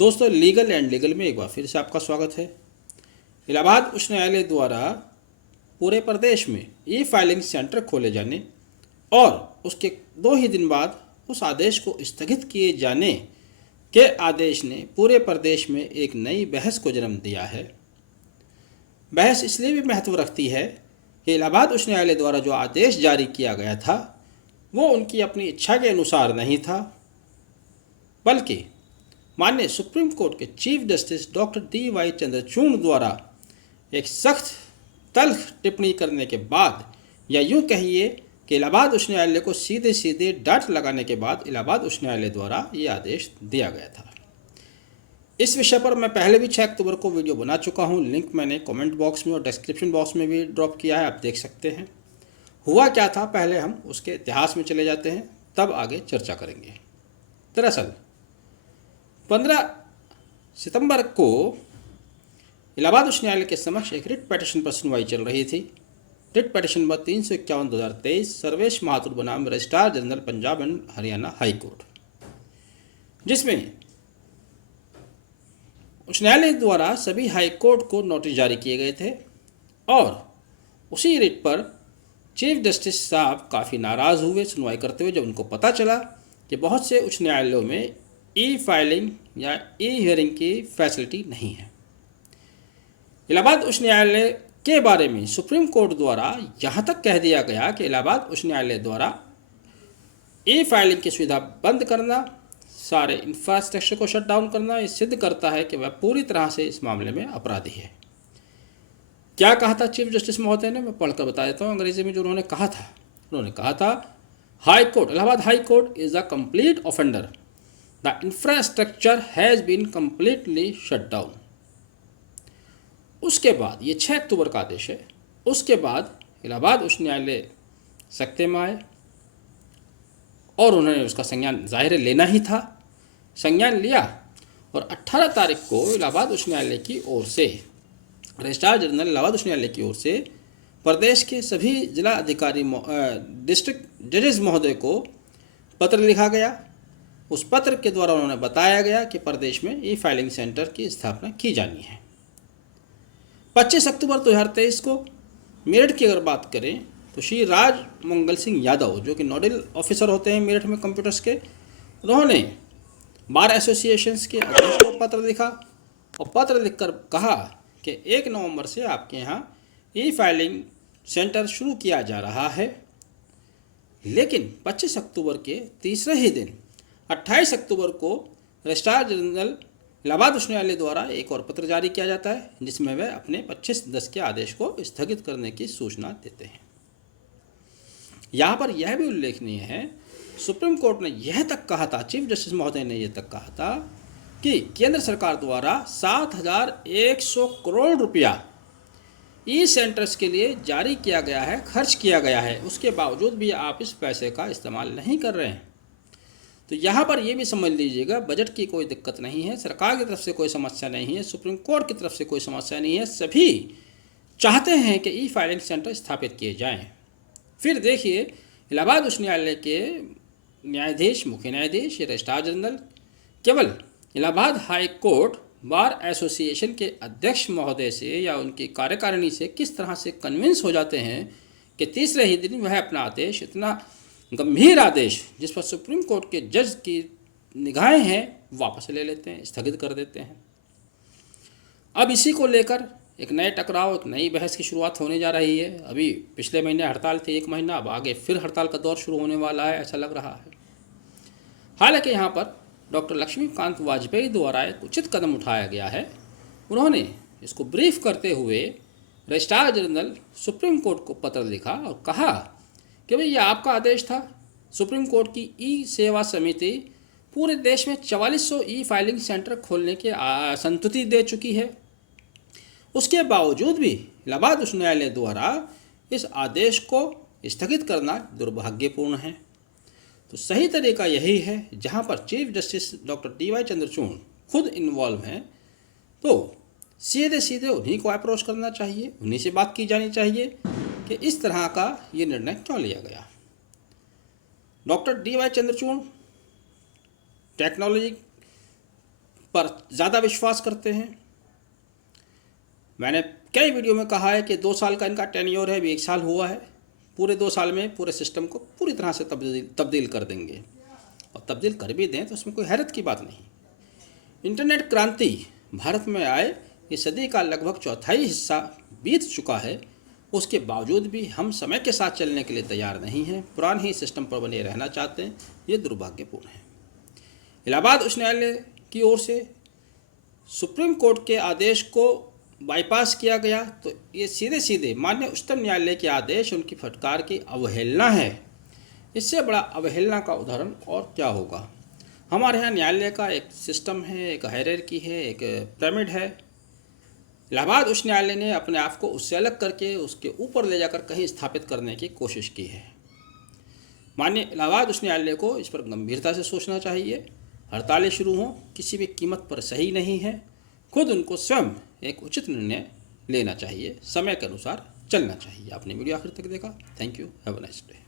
दोस्तों, legal and legal में एक बार फिर से आपका स्वागत है। इलाहाबाद उच्च न्यायालय द्वारा पूरे प्रदेश में ई फाइलिंग सेंटर खोले जाने और उसके 2 ही दिन बाद उस आदेश को स्थगित किए जाने के आदेश ने पूरे प्रदेश में एक नई बहस को जन्म दिया है। बहस इसलिए भी महत्व रखती है कि इलाहाबाद उच्च न्यायालय द्वारा जो आदेश जारी किया गया था वो उनकी अपनी इच्छा के अनुसार नहीं था, बल्कि माननीय सुप्रीम कोर्ट के chief justice doctor D.Y.. Chandrachud द्वारा एक सख्त तल्ख टिप्पणी करने के बाद, या यूँ कहिए कि इलाहाबाद उच्च न्यायालय को सीधे सीधे डांट लगाने के बाद इलाहाबाद उच्च न्यायालय द्वारा ये आदेश दिया गया था। इस विषय पर मैं पहले भी 6 अक्टूबर को वीडियो बना चुका हूँ। लिंक मैंने कमेंट बॉक्स में और डिस्क्रिप्शन बॉक्स में भी ड्रॉप किया है, आप देख सकते हैं। हुआ क्या था, पहले हम उसके इतिहास में चले जाते हैं, तब आगे चर्चा करेंगे। दरअसल 15 सितंबर को इलाहाबाद उच्च न्यायालय के समक्ष एक रिट पिटीशन पर सुनवाई चल रही थी। रिट पिटीशन नंबर 351/2023 सर्वेश महातुर बनाम registrar general Punjab and Haryana high court, जिसमें उच्च न्यायालय द्वारा सभी हाई कोर्ट को नोटिस जारी किए गए थे और उसी रिट पर चीफ जस्टिस साहब काफ़ी नाराज़ हुए सुनवाई करते हुए, जब उनको पता चला कि बहुत से उच्च न्यायालयों में ई फाइलिंग या ई हियरिंग की फैसिलिटी नहीं है। इलाहाबाद उच्च न्यायालय के बारे में सुप्रीम कोर्ट द्वारा यहाँ तक कह दिया गया कि इलाहाबाद उच्च न्यायालय द्वारा ई फाइलिंग की सुविधा बंद करना, सारे इंफ्रास्ट्रक्चर को शट डाउन करना, ये सिद्ध करता है कि वह पूरी तरह से इस मामले में अपराधी है। क्या कहा था चीफ जस्टिस महोदय ने, मैं पढ़कर बता देता हूँ अंग्रेजी में जो उन्होंने कहा था। उन्होंने कहा था, high court, Allahabad high court is a complete offender, the infrastructure has been completely shut down. उसके बाद ये 6 अक्टूबर का आदेश है। उसके बाद इलाहाबाद उच्च न्यायालय सख्ते में आए और उन्होंने उसका संज्ञान जाहिर लेना ही था, संज्ञान लिया और 18 तारीख को इलाहाबाद उच्च न्यायालय की ओर से, रजिस्ट्रार जनरल इलाहाबाद उच्च न्यायालय की ओर से प्रदेश के सभी जिला अधिकारी डिस्ट्रिक्ट जजेस महोदय को पत्र लिखा गया। उस पत्र के द्वारा उन्होंने बताया गया कि प्रदेश में ई फाइलिंग सेंटर की स्थापना की जानी है। 25 अक्टूबर 2023 को मेरठ की अगर बात करें तो श्री राज मंगल सिंह यादव, जो कि नोडल ऑफिसर होते हैं मेरठ में कंप्यूटर्स के, उन्होंने बार एसोसिएशंस के अध्यक्ष को पत्र लिखा और पत्र लिखकर कहा कि 1 नवंबर से आपके यहाँ ई फाइलिंग सेंटर शुरू किया जा रहा है। लेकिन 25 अक्टूबर के तीसरे ही दिन 28 अक्टूबर को रजिस्ट्रार जनरल इलाहाबाद उच्च न्यायालय द्वारा एक और पत्र जारी किया जाता है, जिसमें वे अपने 25/10 के आदेश को स्थगित करने की सूचना देते हैं। यहाँ पर यह भी उल्लेखनीय है, सुप्रीम कोर्ट ने यह तक कहा था, चीफ जस्टिस महोदय ने यह तक कहा था कि केंद्र सरकार द्वारा 7,100 करोड़ रुपया ई सेंटर्स के लिए जारी किया गया है, खर्च किया गया है, उसके बावजूद भी आप इस पैसे का इस्तेमाल नहीं कर रहे हैं। तो यहाँ पर ये भी समझ लीजिएगा, बजट की कोई दिक्कत नहीं है, सरकार की तरफ से कोई समस्या नहीं है, सुप्रीम कोर्ट की तरफ से कोई समस्या नहीं है, सभी चाहते हैं कि ई फाइलिंग सेंटर स्थापित किए जाएं। फिर देखिए, इलाहाबाद उच्च न्यायालय के न्यायाधीश, मुख्य न्यायाधीश, रजिस्ट्रार जनरल केवल Allahabad high court bar association के अध्यक्ष महोदय से या उनकी कार्यकारिणी से किस तरह से कन्विंस हो जाते हैं कि तीसरे ही दिन वह अपना आदेश, इतना गंभीर आदेश जिस पर सुप्रीम कोर्ट के जज की निगाहें हैं, वापस ले लेते हैं, स्थगित कर देते हैं। अब इसी को लेकर एक नए टकराव, एक नई बहस की शुरुआत होने जा रही है। अभी पिछले महीने हड़ताल थी 1 महीना, अब आगे फिर हड़ताल का दौर शुरू होने वाला है, ऐसा लग रहा है। हालांकि यहाँ पर डॉक्टर लक्ष्मीकांत वाजपेयी द्वारा एक उचित कदम उठाया गया है। उन्होंने इसको ब्रीफ करते हुए रजिस्ट्रार जनरल सुप्रीम कोर्ट को पत्र लिखा और कहा कि भाई, यह आपका आदेश था। सुप्रीम कोर्ट की ई सेवा समिति पूरे देश में 4400 ई फाइलिंग सेंटर खोलने की संतुति दे चुकी है। उसके बावजूद भी इलाहाबाद उच्च न्यायालय द्वारा इस आदेश को स्थगित करना दुर्भाग्यपूर्ण है। तो सही तरीका यही है, जहां पर chief justice doctor D.Y.. Chandrachud खुद इन्वॉल्व हैं, तो सीधे सीधे उन्हीं को अप्रोच करना चाहिए, उन्हीं से बात की जानी चाहिए कि इस तरह का ये निर्णय क्यों लिया गया। Doctor D.Y.. चंद्रचूड़ टेक्नोलॉजी पर ज़्यादा विश्वास करते हैं। मैंने कई वीडियो में कहा है कि 2 साल का इनका टेन्योर है, अभी 1 साल हुआ है। पूरे 2 साल में पूरे सिस्टम को पूरी तरह से तब्दील कर देंगे, और तब्दील कर भी दें तो उसमें कोई हैरत की बात नहीं। इंटरनेट क्रांति भारत में आए इस सदी का लगभग चौथाई हिस्सा बीत चुका है, उसके बावजूद भी हम समय के साथ चलने के लिए तैयार नहीं हैं, पुराने ही सिस्टम पर बने रहना चाहते हैं। ये दुर्भाग्यपूर्ण है। इलाहाबाद उच्च न्यायालय की ओर से सुप्रीम कोर्ट के आदेश को बाईपास किया गया, तो ये सीधे सीधे माननीय उच्चतम न्यायालय के आदेश, उनकी फटकार की अवहेलना है। इससे बड़ा अवहेलना का उदाहरण और क्या होगा। हमारे यहाँ न्यायालय का एक सिस्टम है, एक हायरार्की है, एक पिरामिड है। इलाहाबाद उच्च न्यायालय ने अपने आप को उससे अलग करके उसके ऊपर ले जाकर कहीं स्थापित करने की कोशिश की है। माननीय इलाहाबाद उच्च न्यायालय को इस पर गंभीरता से सोचना चाहिए। हड़तालें शुरू हों किसी भी कीमत पर सही नहीं है। खुद उनको स्वयं एक उचित निर्णय लेना चाहिए, समय के अनुसार चलना चाहिए। आपने वीडियो आखिर तक देखा, thank you, have a nice day.